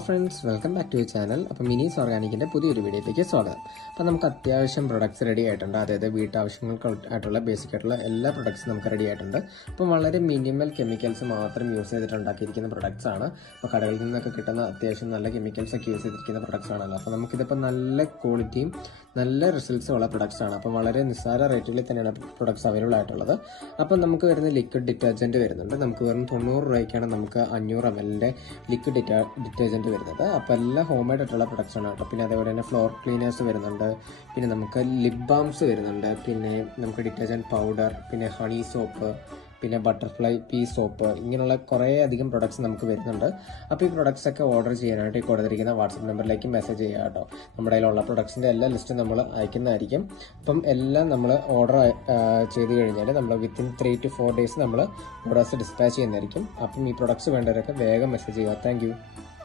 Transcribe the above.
Friends welcome back to you channel. അപ്പോൾ മിനീസ് ഓർഗാനിക്കിൻ്റെ പുതിയൊരു വീഡിയോയിലേക്ക് സ്വാഗതം. അപ്പോൾ നമുക്ക് അത്യാവശ്യം പ്രൊഡക്ട്സ് റെഡി ആയിട്ടുണ്ട്. അതായത് വീട്ടാവശ്യങ്ങൾക്കായിട്ടുള്ള ബേസിക് ആയിട്ടുള്ള എല്ലാ പ്രൊഡക്ട്സും നമുക്ക് റെഡി ആയിട്ടുണ്ട്. അപ്പോൾ വളരെ മിനിമൽ കെമിക്കൽസ് മാത്രം യൂസ് ചെയ്തിട്ട് ഉണ്ടാക്കിയിരിക്കുന്ന പ്രൊഡക്ട്സ് ആണ്. അപ്പോൾ കടകളിൽ നിന്നൊക്കെ കിട്ടുന്ന അത്യാവശ്യം നല്ല കെമിക്കൽസ് ഒക്കെ യൂസ് ചെയ്തിരിക്കുന്ന പ്രൊഡക്ട്സ് ആണല്ലോ. അപ്പോൾ നമുക്കിതിപ്പോൾ നല്ല ക്വാളിറ്റിയും നല്ല റിസൾട്ട്സും ഉള്ള പ്രൊഡക്ട്സ് ആണ്. അപ്പോൾ വളരെ നിസ്സാര റേറ്റിൽ തന്നെയാണ് പ്രൊഡക്ട്സ് അവൈലബിൾ ആയിട്ടുള്ളത്. അപ്പോൾ നമുക്ക് വരുന്ന ലിക്വിഡ് ഡിറ്റർജൻറ്റ് വരുന്നുണ്ട്. നമുക്ക് വെറും 90 രൂപയ്ക്കാണ് നമുക്ക് 500 ml ലിക്വിഡ് ഡിറ്റർജൻറ്റ് വരുന്നത്. അപ്പോൾ എല്ലാം ഹോം മെയ്ഡ് ആയിട്ടുള്ള പ്രൊഡക്ട്സ് ആണ് കേട്ടോ. പിന്നെ അതേപോലെ തന്നെ ഫ്ലോർ ക്ലീനേഴ്സ് വരുന്നുണ്ട്. പിന്നെ നമുക്ക് ലിപ് ബാംസ് വരുന്നുണ്ട്. പിന്നെ നമുക്ക് ഡിറ്റർജൻറ്റ് പൗഡർ, പിന്നെ ഹണി സോപ്പ്, പിന്നെ ബട്ടർഫ്ലൈ പീ സോപ്പ്, ഇങ്ങനെയുള്ള കുറേ അധികം പ്രൊഡക്ട്സ് നമുക്ക് വരുന്നുണ്ട്. അപ്പോൾ ഈ പ്രൊഡക്ട്സ് ഒക്കെ ഓർഡർ ചെയ്യാനായിട്ട് ഈ കൊടുത്തിരിക്കുന്ന വാട്സപ്പ് നമ്പറിലേക്ക് മെസ്സേജ് ചെയ്യുക കേട്ടോ. നമ്മുടെ കയ്യിലുള്ള പ്രൊഡക്ട്സിൻ്റെ എല്ലാ ലിസ്റ്റും നമ്മൾ അയക്കുന്നതായിരിക്കും. അപ്പം എല്ലാം നമ്മൾ ഓർഡർ ചെയ്ത് കഴിഞ്ഞാൽ നമ്മൾ വിത്തിൻ 3 to 4 days നമ്മൾ ഓർഡേഴ്സ് ഡിസ്പാച്ച് ചെയ്യുന്നതായിരിക്കും. അപ്പം ഈ പ്രൊഡക്ട്സ് വേണ്ടവരൊക്കെ വേഗം മെസ്സേജ് ചെയ്യുക. താങ്ക്